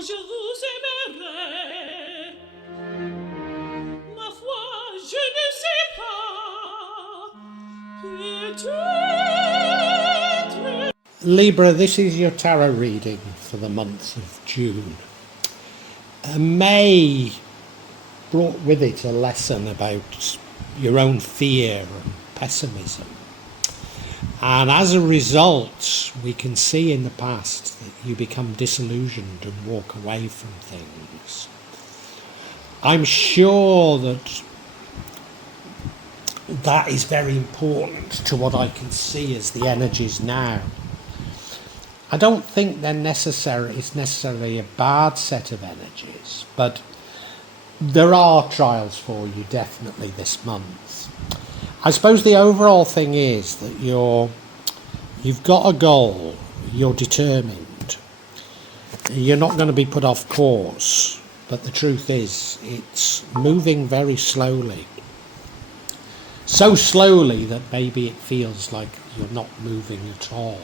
je vous aimerai. Ma foi, je ne sais pas. Peut-être. Libra, this is your tarot reading for the month of June. May brought with it a lesson about your own fear and pessimism. And as a result, we can see in the past that you become disillusioned and walk away from things. I'm sure that that is very important to what I can see as the energies now. I don't think it's necessarily a bad set of energies, but there are trials for you definitely this month. I suppose the overall thing is that you've got a goal, you're determined, you're not going to be put off course, but the truth is it's moving very slowly. So slowly that maybe it feels like you're not moving at all.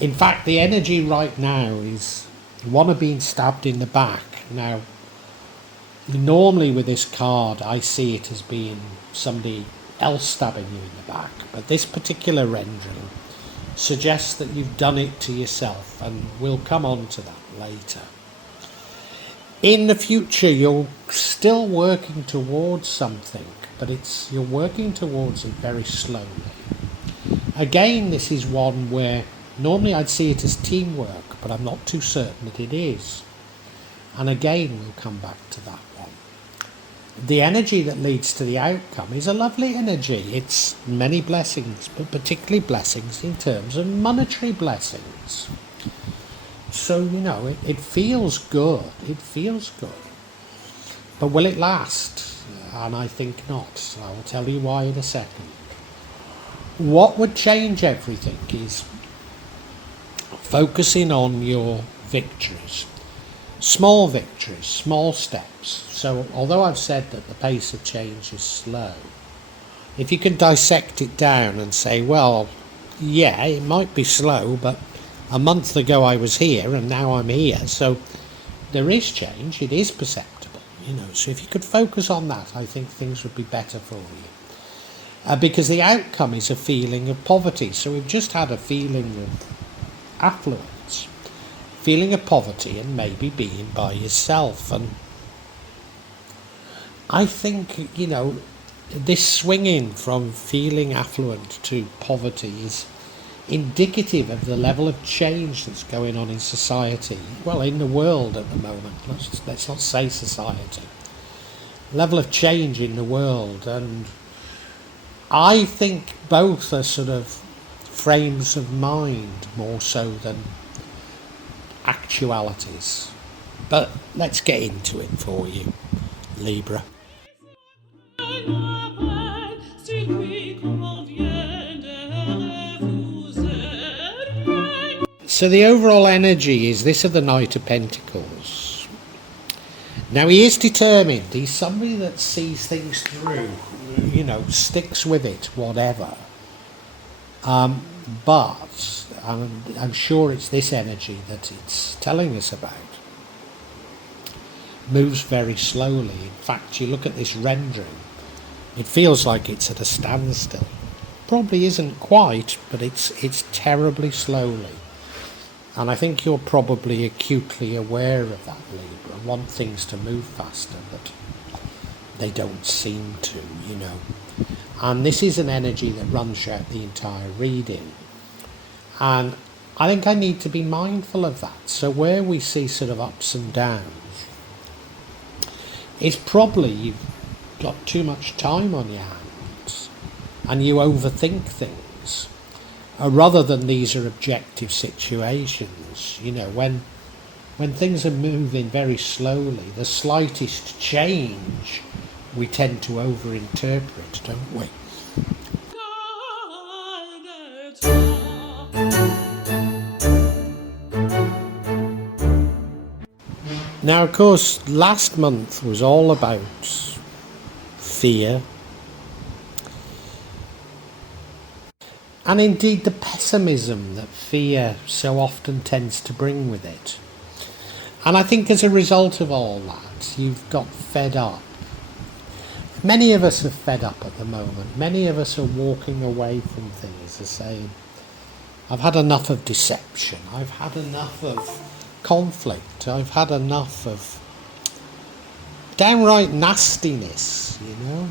In fact, the energy right now is one of being stabbed in the back. Now, normally with this card, I see it as being somebody else stabbing you in the back, but this particular rendering suggests that you've done it to yourself, and we'll come on to that later. In the future, you're still working towards something, but you're working towards it very slowly. Again, this is one where normally I'd see it as teamwork, but I'm not too certain that it is. And again, we'll come back to that one. The energy that leads to the outcome is a lovely energy. It's many blessings, but particularly blessings in terms of monetary blessings. So, it feels good. It feels good. But will it last? And I think not. I will tell you why in a second. What would change everything is focusing on your victories. Small victories, small steps. So although I've said that the pace of change is slow, if you can dissect it down and say, well, yeah, it might be slow, but a month ago I was here and now I'm here. So there is change, it is perceptible, So if you could focus on that, I think things would be better for you. Because the outcome is a feeling of poverty. So we've just had a feeling of affluence, feeling of poverty, and maybe being by yourself. And I think, this swinging from feeling affluent to poverty is indicative of the level of change that's going on in society. Well, in the world at the moment. Let's not say society. Level of change in the world. And I think both are sort of frames of mind more so than actualities. But let's get into it for you, Libra. So the overall energy is this of the Knight of Pentacles. Now he is determined. He's somebody that sees things through, sticks with it, whatever. But I'm sure it's this energy that it's telling us about. Moves very slowly. In fact, you look at this rendering, it feels like it's at a standstill. Probably isn't quite, but it's terribly slowly. And I think you're probably acutely aware of that, Libra. Want things to move faster, but they don't seem to, And this is an energy that runs throughout the entire reading. And I think I need to be mindful of that. So where we see sort of ups and downs, it's probably you've got too much time on your hands and you overthink things. Rather than these are objective situations, when things are moving very slowly, the slightest change we tend to overinterpret, don't we? Now, of course, last month was all about fear, and indeed the pessimism that fear so often tends to bring with it. And I think as a result of all that, you've got fed up. Many of us are fed up at the moment. Many of us are walking away from things, are saying, I've had enough of deception. I've had enough of conflict. I've had enough of downright nastiness, you know.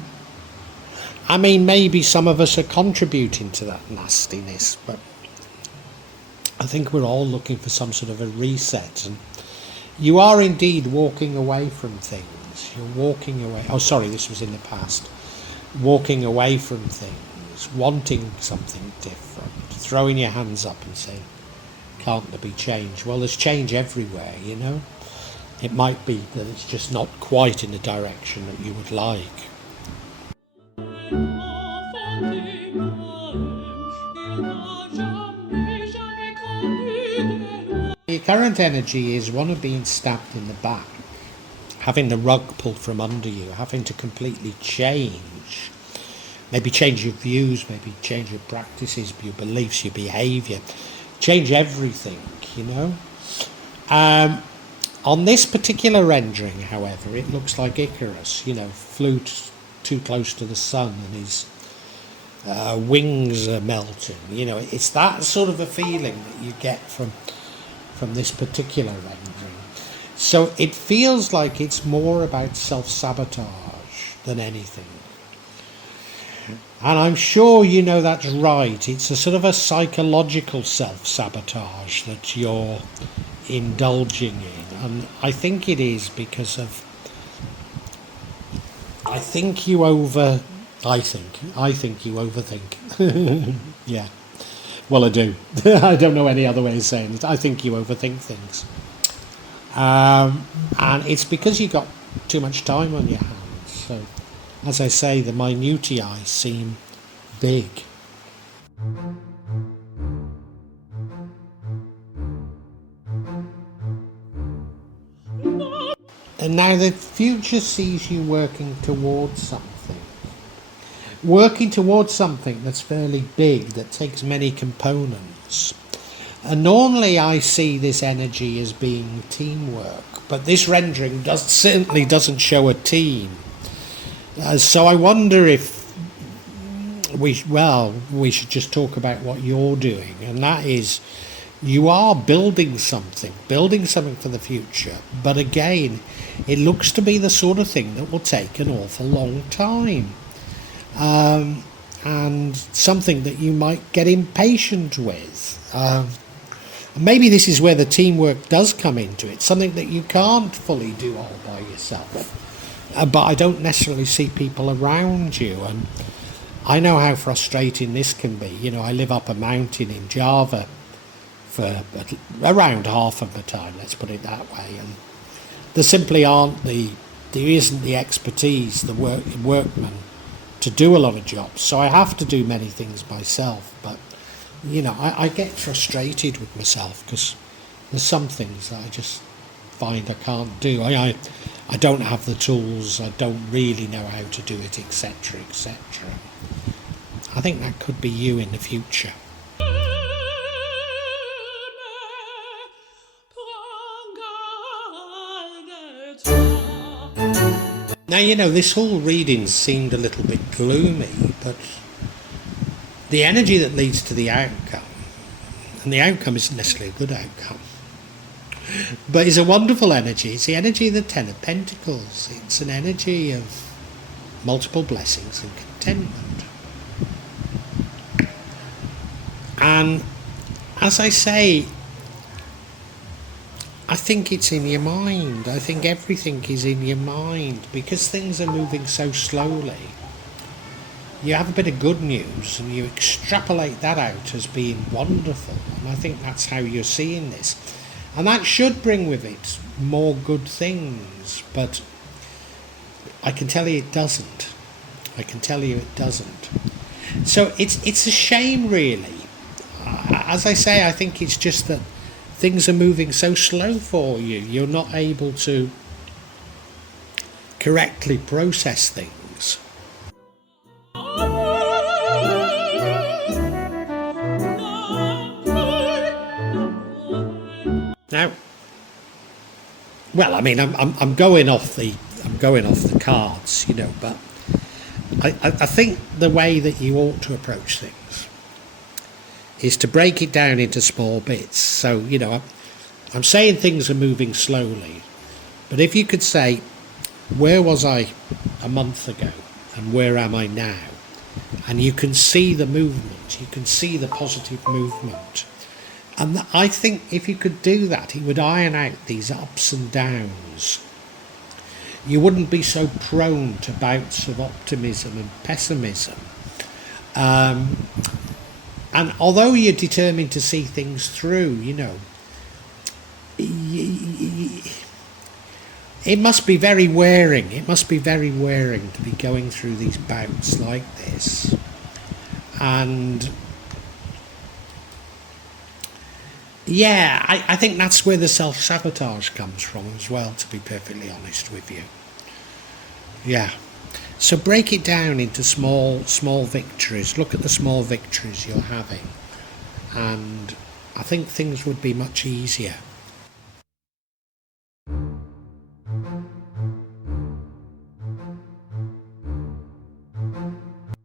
I mean, maybe some of us are contributing to that nastiness, but I think we're all looking for some sort of a reset. And you are indeed walking away from things. You're walking away. Oh, sorry, this was in the past. Walking away from things, wanting something different, throwing your hands up and saying, can't there be change? Well, there's change everywhere, you know. It might be that it's just not quite in the direction that you would like. Your current energy is one of being stabbed in the back, having the rug pulled from under you, having to completely change. Maybe change your views, maybe change your practices, your beliefs, your behaviour. Change everything, you know. On this particular rendering, however, it looks like Icarus, you know, flew too close to the sun and his wings are melting. You know, it's that sort of a feeling that you get from this particular rendering. So it feels like it's more about self-sabotage than anything. And I'm sure you know that's right. It's a sort of a psychological self-sabotage that you're indulging in. And I think it is because of... I think you overthink. Yeah. Well, I do. I don't know any other way of saying it. I think you overthink things. And it's because you've got too much time on your hands. So, as I say, the minutiae seem big. And now the future sees you working towards something. Working towards something that's fairly big, that takes many components. And normally I see this energy as being teamwork, but this rendering certainly doesn't show a team. So I wonder if we should just talk about what you're doing, and that is you are building something for the future, but again, it looks to be the sort of thing that will take an awful long time. And something that you might get impatient with. Maybe this is where the teamwork does come into it, something that you can't fully do all by yourself. But I don't necessarily see people around you, and I know how frustrating this can be. You know, I live up a mountain in Java for around half of the time, let's put it that way, and there simply there isn't the expertise, the workmen to do a lot of jobs, so I have to do many things myself. But you know, I get frustrated with myself because there's some things that I just find I can't do. I don't have the tools, I don't really know how to do it, etc., etc. I think that could be you in the future. Now, you know, this whole reading seemed a little bit gloomy, but the energy that leads to the outcome, and the outcome isn't necessarily a good outcome, but it's a wonderful energy. It's the energy of the Ten of Pentacles. It's an energy of multiple blessings and contentment. And as I say, I think it's in your mind. I think everything is in your mind because things are moving so slowly. You have a bit of good news and you extrapolate that out as being wonderful. And I think that's how you're seeing this. And that should bring with it more good things. But I can tell you it doesn't. I can tell you it doesn't. So it's a shame, really. As I say, I think it's just that things are moving so slow for you. You're not able to correctly process things. Now, Well, I mean, I'm going off the cards, you know, but I think the way that you ought to approach things is to break it down into small bits. So, you know, I'm saying things are moving slowly, but if you could say, where was I a month ago and where am I now? And you can see the movement, you can see the positive movement. And I think if you could do that, it would iron out these ups and downs. You wouldn't be so prone to bouts of optimism and pessimism. And although you're determined to see things through, you know, it must be very wearing. It must be very wearing to be going through these bouts like this. And yeah, I think that's where the self-sabotage comes from as well, to be perfectly honest with you. Yeah. So break it down into small victories. Look at the small victories you're having. And I think things would be much easier.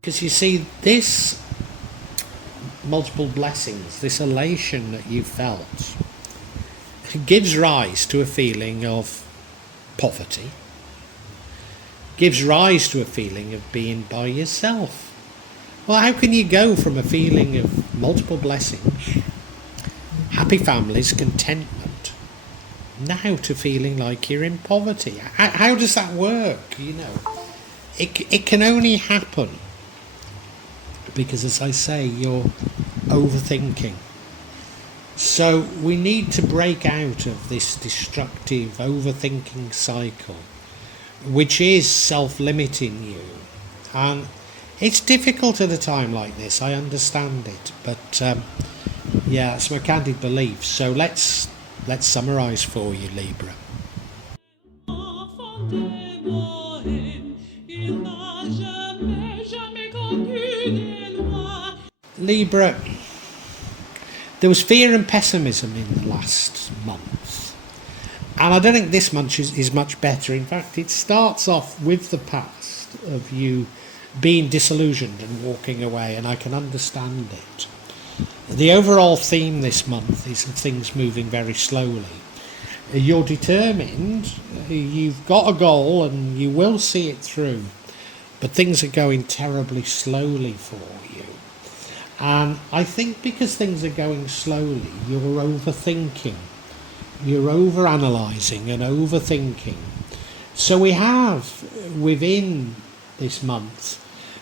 Because you see, this multiple blessings, this elation that you felt, gives rise to a feeling of poverty, gives rise to a feeling of being by yourself. Well, how can you go from a feeling of multiple blessings, happy families, contentment, now to feeling like you're in poverty? How does that work? You know, it can only happen because, as I say, you're overthinking. So we need to break out of this destructive overthinking cycle, which is self-limiting you. And it's difficult at a time like this, I understand it, but yeah, it's my candid belief. So let's summarise for you, Libra. Enfant des bohèmes, il n'a jamais, jamais connu les lois. Libra, there was fear and pessimism in the last month, and I don't think this month is much better. In fact, it starts off with the past of you being disillusioned and walking away, and I can understand it. The overall theme this month is of things moving very slowly. You're determined, you've got a goal and you will see it through, but things are going terribly slowly for you. And I think because things are going slowly, you're overthinking, you're overanalyzing and overthinking. So we have, within this month,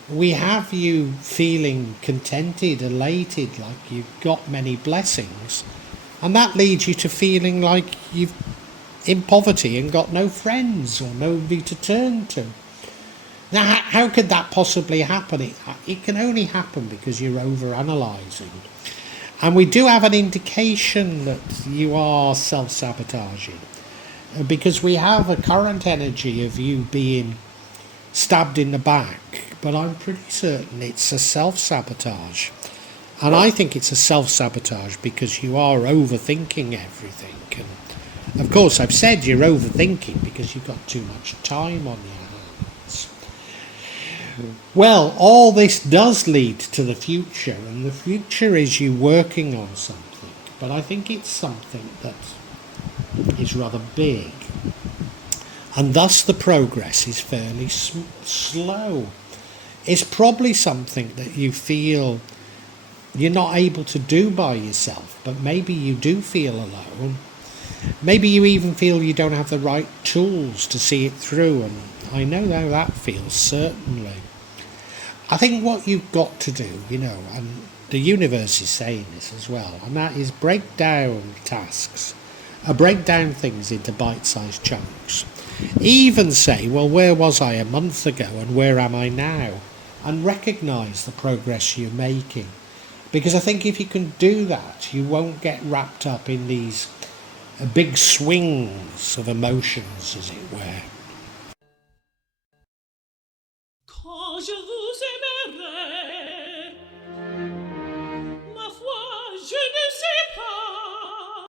we have you feeling contented, elated, like you've got many blessings, and that leads you to feeling like you've in poverty and got no friends or nobody to turn to. Now, how could that possibly happen? It can only happen because you're over-analysing. And we do have an indication that you are self-sabotaging, because we have a current energy of you being stabbed in the back, but I'm pretty certain it's a self-sabotage. And I think it's a self-sabotage because you are overthinking everything. And of course, I've said you're overthinking because you've got too much time on your hands. Well, all this does lead to the future, and the future is you working on something. But I think it's something that is rather big, and thus the progress is fairly slow. It's probably something that you feel you're not able to do by yourself, but maybe you do feel alone. Maybe you even feel you don't have the right tools to see it through, and I know how that feels, certainly. I think what you've got to do, you know, and the universe is saying this as well, and that is break down tasks, break down things into bite-sized chunks. Even say, well, where was I a month ago and where am I now? And recognise the progress you're making. Because I think if you can do that, you won't get wrapped up in these big swings of emotions, as it were.